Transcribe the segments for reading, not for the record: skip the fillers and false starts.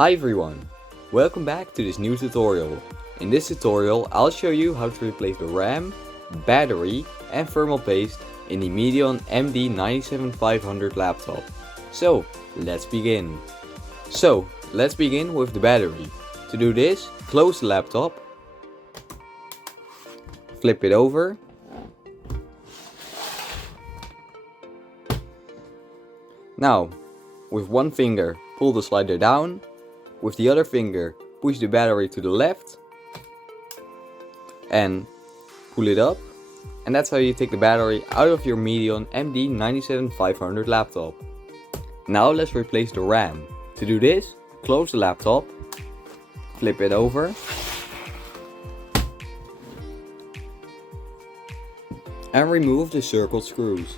Hi everyone, welcome back to this new tutorial. In this tutorial I'll show you how to replace the RAM, battery and thermal paste in the Medion MD 97500 laptop. So let's begin. With the battery. To do this, close the laptop, flip it over, now with one finger pull the slider down, with the other finger push the battery to the left and pull it up, and that's how you take the battery out of your Medion MD 97500 laptop. Now let's replace the RAM. To do this, close the laptop, flip it over, and remove the circled screws.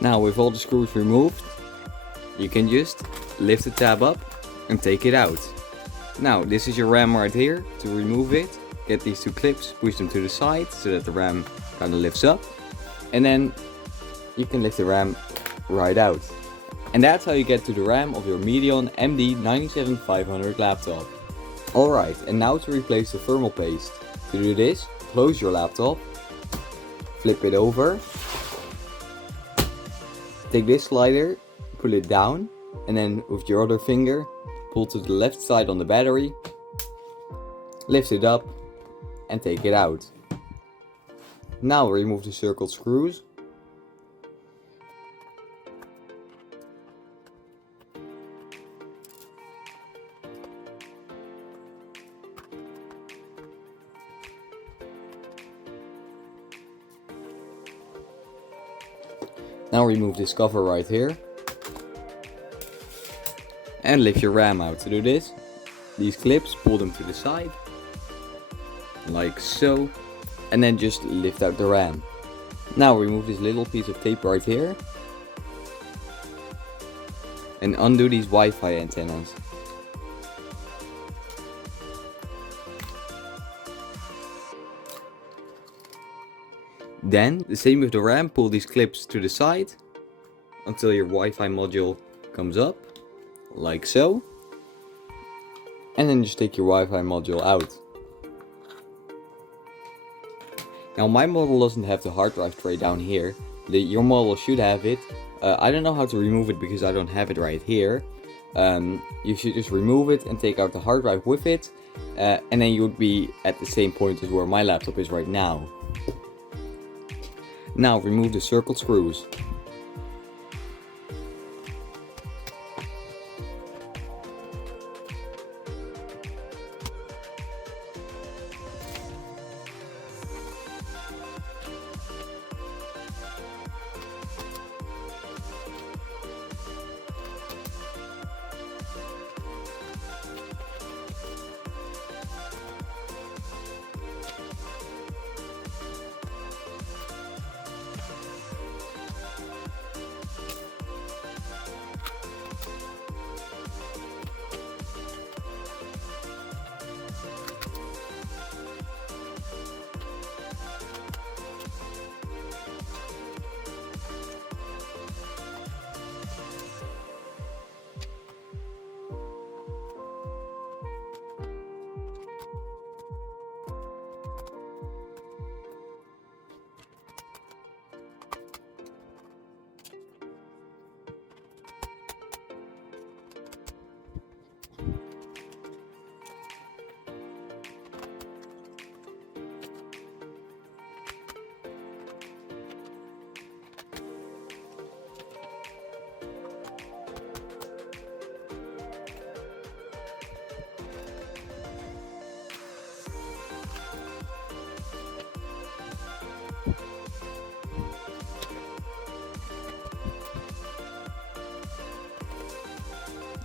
Now with all the screws removed, you can just lift the tab up and take it out. Now this is your RAM right here. To remove it, get these two clips, push them to the side so that the RAM kind of lifts up, and then you can lift the RAM right out. And that's how you get to the RAM of your Medion MD 97500 laptop. Alright, and now to replace the thermal paste. To do this, close your laptop, flip it over, take this slider, pull it down, and then with your other finger, pull to the left side on the battery, lift it up, and take it out. Now remove the circled screws. Now remove this cover right here and lift your RAM out. To do this, these clips, pull them to the side like so, and then just lift out the RAM. Now remove this little piece of tape right here and undo these Wi-Fi antennas. Then, the same with the RAM, pull these clips to the side until your Wi-Fi module comes up, like so. And then just take your Wi-Fi module out. Now my model doesn't have the hard drive tray down here. Your model should have it. I don't know how to remove it because I don't have it right here. You should just remove it and take out the hard drive with it. And then you would be at the same point as where my laptop is right now. Now remove the circled screws.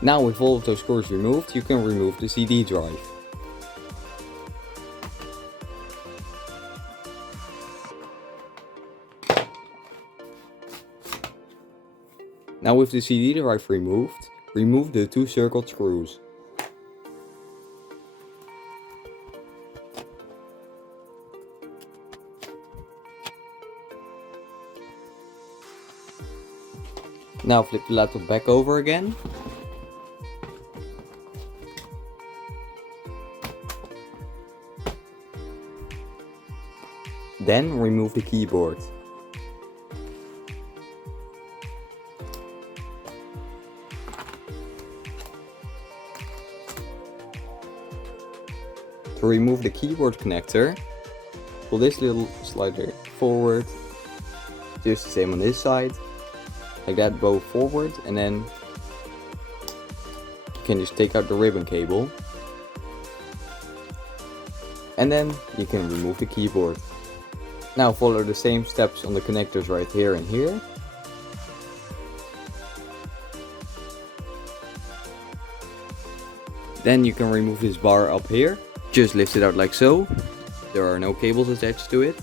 Now with all of those screws removed, you can remove the CD drive. Now with the CD drive removed, remove the two circled screws. Now flip the laptop back over again. Then remove the keyboard. To remove the keyboard connector, pull this little slider forward, just the same on this side, like that, both forward, and then you can just take out the ribbon cable, and then you can remove the keyboard. Now follow the same steps on the connectors right here and here. Then you can remove this bar up here. Just lift it out like so. There are no cables attached to it.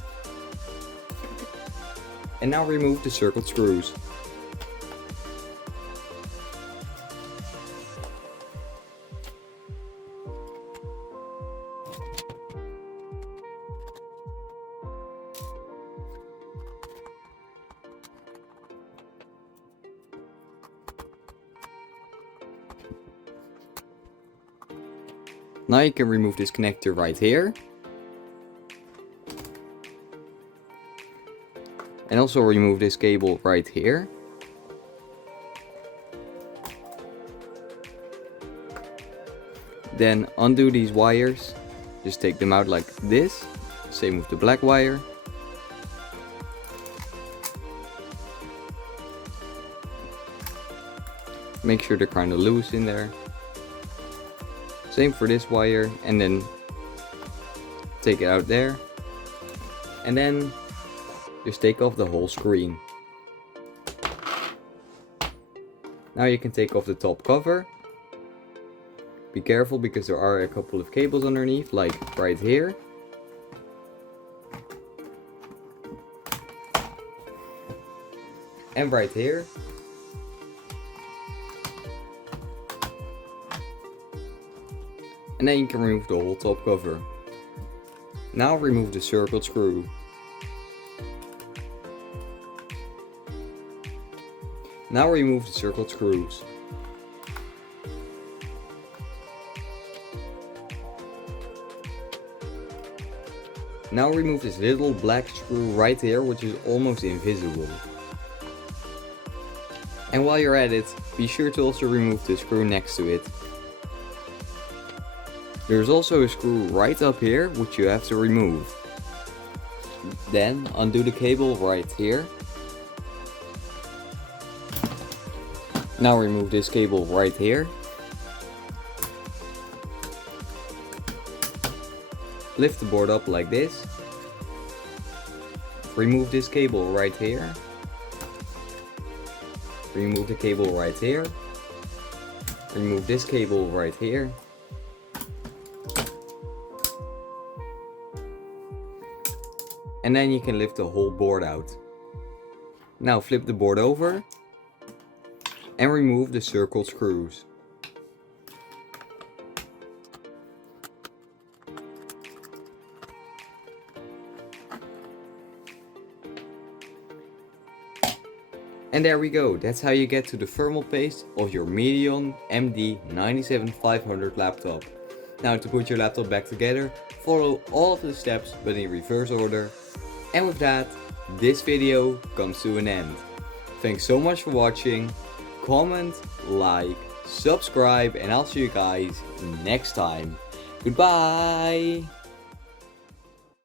And now remove the circled screws. Now you can remove this connector right here. And also remove this cable right here. Then undo these wires. Just take them out like this. Same with the black wire. Make sure they're kind of loose in there. Same for this wire, and then take it out there, and then just take off the whole screen. Now you can take off the top cover. Be careful because there are a couple of cables underneath, like right here. And right here. And then you can remove the whole top cover. Now remove the circled screw. Now remove the circled screws. Now remove this little black screw right here, which is almost invisible. And while you're at it, be sure to also remove the screw next to it. There's also a screw right up here, which you have to remove. Then undo the cable right here. Now remove this cable right here. Lift the board up like this. Remove this cable right here. Remove the cable right here. Remove this cable right here. And then you can lift the whole board out. Now flip the board over and remove the circled screws. And there we go, that's how you get to the thermal paste of your Medion MD 97500 laptop. Now to put your laptop back together, follow all of the steps but in reverse order. And with that, this video comes to an end. Thanks so much for watching. Comment, like, subscribe, and I'll see you guys next time. Goodbye!